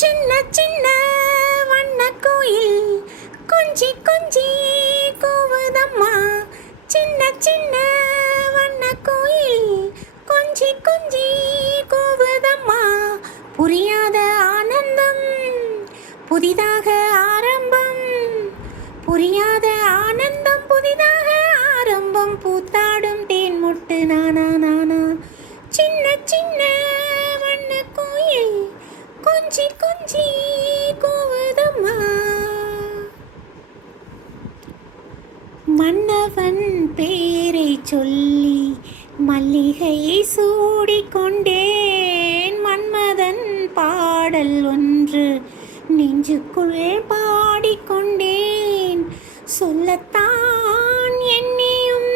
சின்ன சின்ன வண்ணக்குயில் கொஞ்சி கொஞ்சி கூவுதம்மா. சின்ன சின்ன வண்ணக்குயில் கொஞ்சி கொஞ்சி கூவுதம்மா. புரியாத ஆனந்தம் புதிதாக ஆரம்பம். புரியாத ஆனந்தம் புதிதாக ஆரம்பம். பூத்தாடும் தேன் முட்டு நானா நானா. சின்ன சின்ன வண்ணக்குயில் கொஞ்சி கொஞ்சி கூவுதம்மா. மன்னவன் பேரை சொல்லி மல்லிகை சூடிக்கொண்டேன். மன்மதன் பாடல் ஒன்று நெஞ்சுக்குள் பாடிக்கொண்டேன். சொல்லத்தான் எண்ணியும்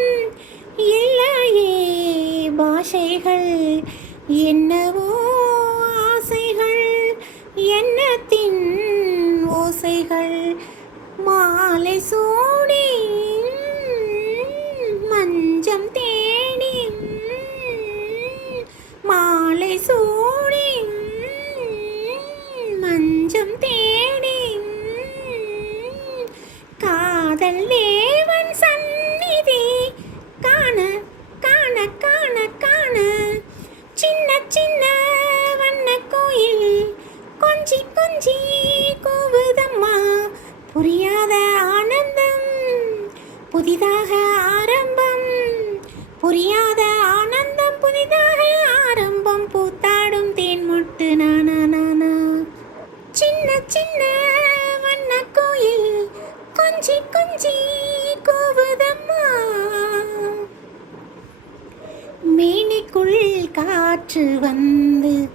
இல்லையே பாஷைகள். என்னவோ ஆசைகள் எண்ணத்தின் ஓசைகள். மாலை சூடி மஞ்சம் தேடி. மாலை சூடி மஞ்சம் தேடி. காதல் தேவன் சந்நிதி காண காண காண காண. சின்ன சின்ன வண்ணக்குயில் கொஞ்சி கொஞ்சி கூவுதம்மா. புரியாத ஆனந்தம் புதிதாக ஆரம்பம். புரியாத ஆனந்தம் புதிதாக ஆரம்பம். பூத்தாடும் தேன் முட்டு நானா நானா. சின்ன சின்ன வண்ணக்குயில் கொஞ்சி கொஞ்சி கூவுதம்மா. மேனிக்குள் காற்று வந்து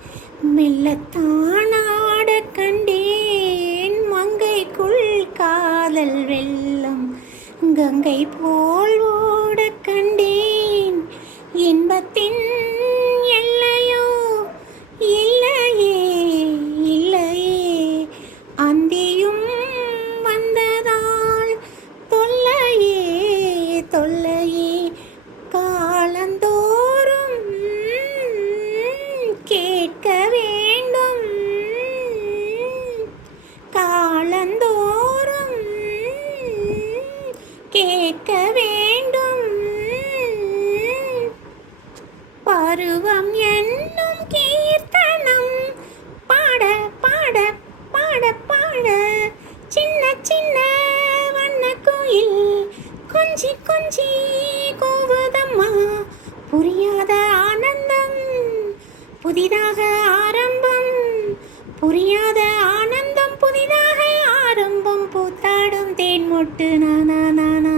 மெல்லத்தான் ஆடக் கண்டேன். மங்கைக்குள் காதல் வெள்ளம் கங்கை போல் ஓடக் கண்டேன். இன்பத்தின் எல்லையோ இல்லையே இல்லையே. அந்தியும் வந்ததால் தொல்லையே தொல்லையே. காலந்தோறும் கேட்க வேண்டும். காலந்தோறும் கேட்க வேண்டும். பருவம் என்னும் கீர்த்தனம் பாட பாட பாட பாட. சின்ன சின்ன வண்ணக்குயில் கொஞ்சி கொஞ்சி கூவுதம்மா. புரியாத ஆனந்தம் புதிதாக ஆரம்பம். புரியாத ஆனந்தம் புதிதாக ஆரம்பம். பூத்தாடும் தேன் மொட்டு நானா நானா.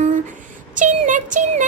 சின்ன சின்ன